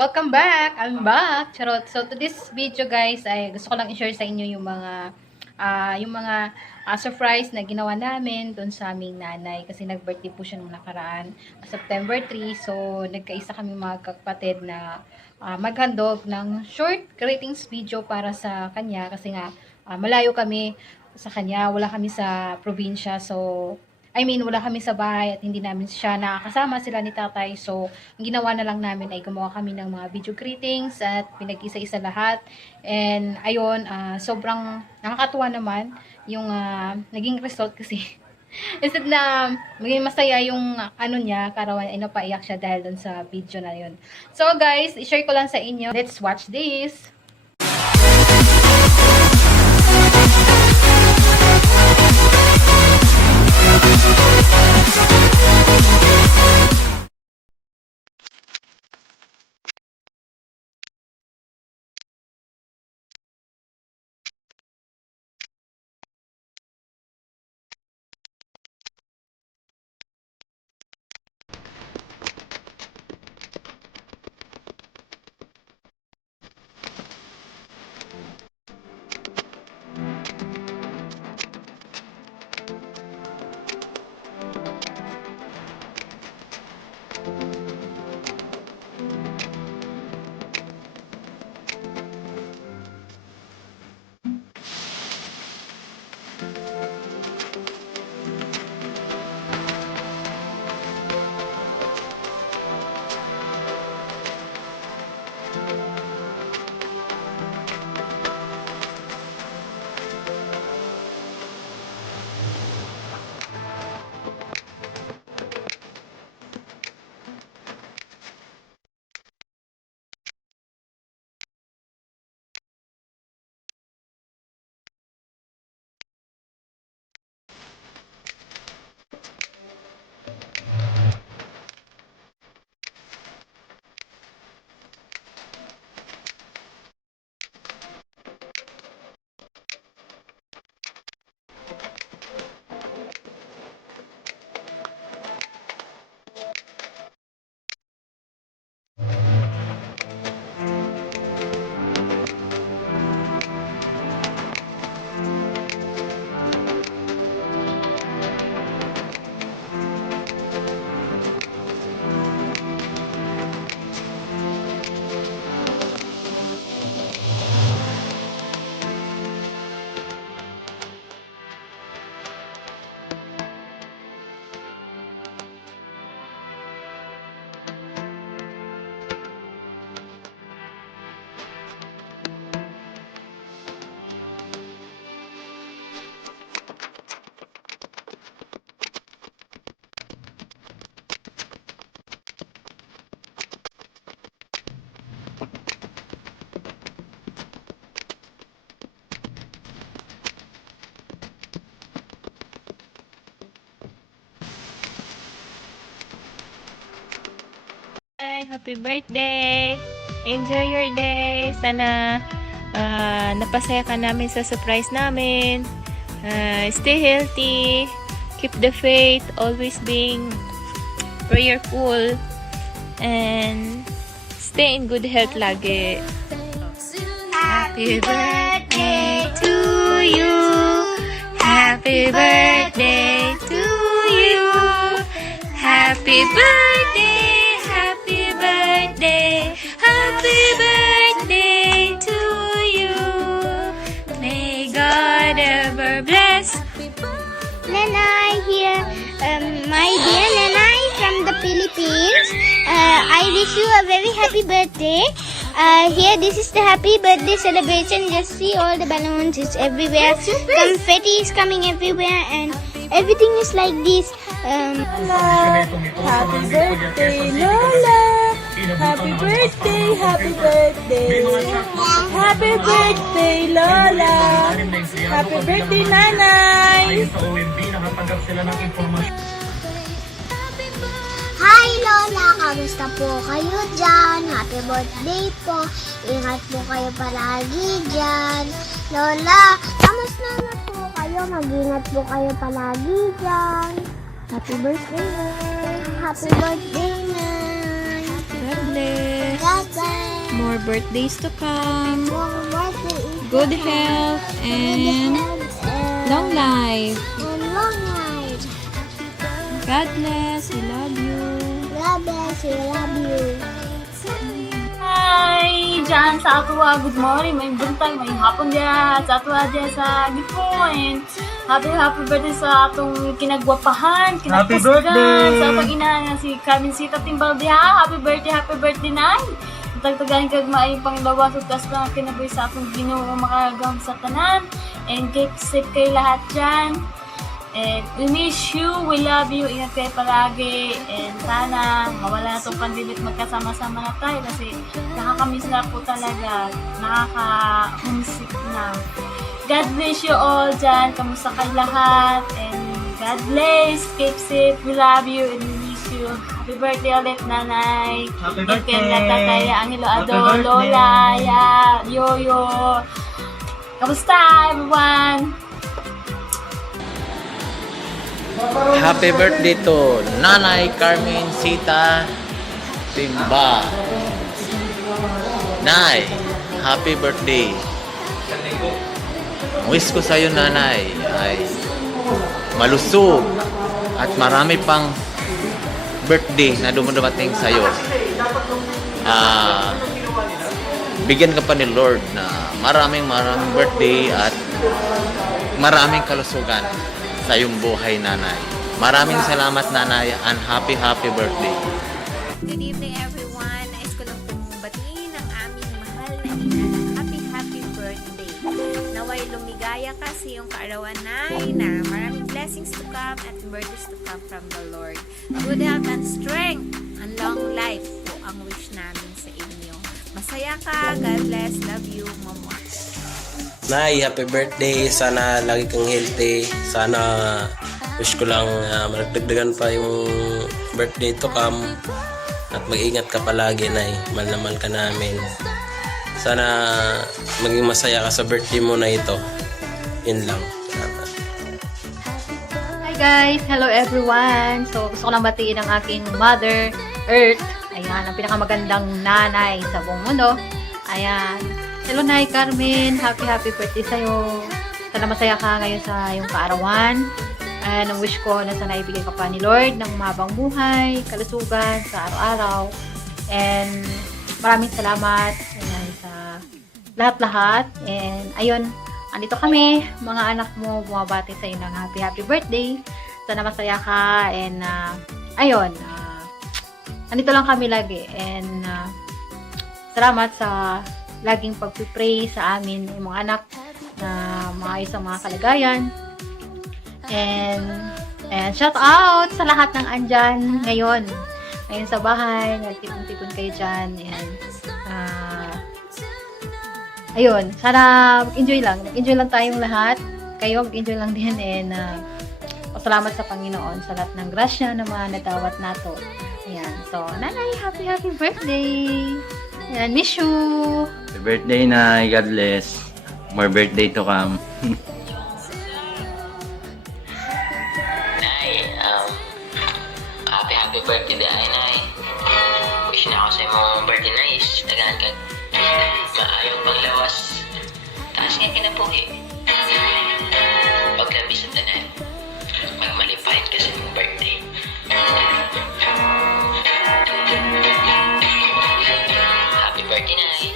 Welcome back! I'm back! Charot. So, to this video guys, ay gusto ko lang i-share sa inyo yung mga surprise na ginawa namin doon sa aming nanay. Kasi nag-birthday po siya nung nakaraan, September 3. So, nagkaisa kami mga kapatid na maghandog ng short greetings video para sa kanya. Kasi nga, malayo kami sa kanya. Wala kami sa probinsya. So, wala kami sa bahay at hindi namin siya nakakasama sila ni tatay. So, ang ginawa na lang namin ay gumawa kami ng mga video greetings at pinag-isa-isa lahat. And, ayun, sobrang nakakatuwa naman yung naging result kasi. Instead na maging masaya yung ano niya, karawan ay napaiyak siya dahil dun sa video na yun. So, guys, i-share ko lang sa inyo. Let's watch this! Happy birthday! Enjoy your day! Sana napasaya ka namin sa surprise namin. Stay healthy. Keep the faith. Always being prayerful. And stay in good health lagi. Happy birthday to you. Happy birthday to you. Happy birthday. Happy birthday to you. May God ever bless. Nanay here, my dear Nanay from the Philippines. I wish you a very happy birthday. Here, this is the happy birthday celebration. Just see all the balloons, it's everywhere. Confetti is coming everywhere, and everything is like this. Happy birthday, Lola! Happy birthday, happy birthday! Happy birthday, Lola! Happy birthday, Nanay! Hi Lola, kamusta po kayo dyan? Happy birthday po. Ingat po kayo palagi dyan. Lola, kamusta na po kayo? Mag-ingat po kayo palagi dyan. Happy birthday, Nay. Happy birthday, Nay. God bless. God bless. more birthdays to come, More birthday. good health, and long life. And long life. God bless. We love you. God bless you. Love you. Hi! Diyan sa atwa, good morning, may buntag, may hapon dyan, sa atwa dyan sa Gipon. Happy birthday sa atong kinagwapahan, kinagpusgan, sa atong ina nga si Carmencita Timbaldia. Happy birthday, Nay! Tagtagahin kag maayong panglawas ug tas lang kinabuhi sa atong Ginoo makagam sa tanan. And keep safe kay lahat dyan. And we miss you, we love you, ingat kayo palagi, and sana mawala na itong pandemic, magkasama-sama na tayo kasi nakakamiss na po talaga, nakaka-homesick na. God bless you all dyan, kamusta kayo lahat, and God bless, keep safe, we love you, and we miss you. Happy birthday ulit, Nanay. Happy Ingat kayo birthday. lahat, Tataya, Angelo, Ado, Happy birthday. Lola, Ya, Yoyo. Kamusta, everyone? Happy birthday to Nanay Carmencita Timba. Nay, happy birthday. Wish ko sa'yo, Nanay, ay malusog at marami pang birthday na dumadating sa'yo. Bigyan ka pa ni Lord na maraming birthday at maraming kalusugan sa iyong buhay, Nanay. Maraming salamat, Nanay, and happy birthday. Good evening everyone. Nais ko lang pong batiin ang aming mahal na ina ng happy birthday. Naway lumigaya ka sa iyong kaarawan, Nay, na maraming blessings to come at birthdays to come from the Lord. Good health and strength and long life po ang wish namin sa inyo. Masaya ka. God bless. Love you, Mama. Nay, happy birthday. Sana lagi kang healthy. Sana wish ko lang maragdagdagan pa yung birthday to come. At mag-ingat ka palagi, Nay. Mahal na mahal ka namin. Sana maging masaya ka sa birthday mo na ito. Yun lang. Salamat. Hi guys! Hello everyone! So, gusto ko lang batiin ang aking Mother Earth. Ayan, ang pinakamagandang nanay sa buong mundo. Ayan. Hello, Nay Carmen. Happy birthday sa'yo. Sana masaya ka ngayon sa iyong kaarawan. And ang wish ko na sana ibigay ka pa ni Lord ng mahabang buhay, kalusugan sa araw-araw. And maraming salamat ayan, sa lahat-lahat. And ayun, andito kami, mga anak mo, bumabati sa iyo ng happy birthday. Sana masaya ka. And ayun, andito lang kami lagi. And salamat sa laging pag-pray sa amin, yung mga anak na maayos ang mga kalagayan. And shout out sa lahat ng andyan ngayon sa bahay, nagtipon-tipon kayo dyan. And ayun, sana mag-enjoy lang tayong lahat. Kayo mag-enjoy lang din. And pasalamat sa Panginoon sa lahat ng grasya na mga nadawat nato. Ayan, so Nanay, happy birthday. Ayan, miss you. Happy birthday, Nay. God bless. More birthday to come. Nay, happy birthday dahil, Nay. Wish na ako sa imong birthday, Nay. Tagaan ka maayong paglawas. Taas nga kinabuhi. Paglabi sa tanan. Magmalipayat ka sa imong birthday. Happy birthday, Nay.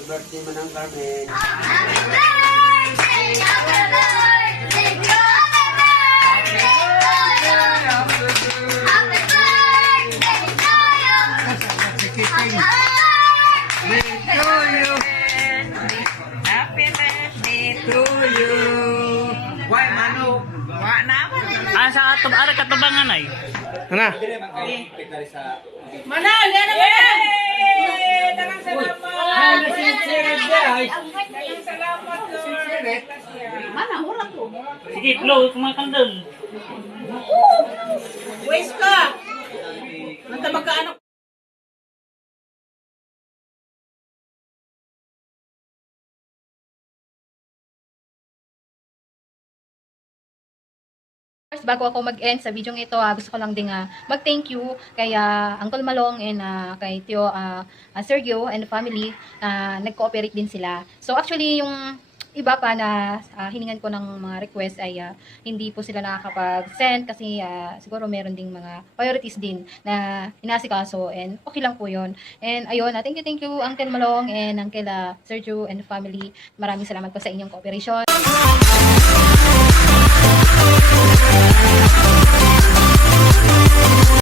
Happy birthday Manang Carmen. Sa ara katubangan ay. Sige, blow kumakan doon. First, bago ako mag-end sa video ito, gusto ko lang din mag-thank you kay Uncle Malong and kay Tio Sergio and the family. Nag-cooperate din sila. So actually, yung iba pa na hiningan ko ng mga request ay hindi po sila nakakapag-send kasi siguro meron ding mga priorities din na inasikaso and okay lang po yun. And ayun, thank you Uncle Malong and Uncle Sergio and the family. Maraming salamat po sa inyong cooperation.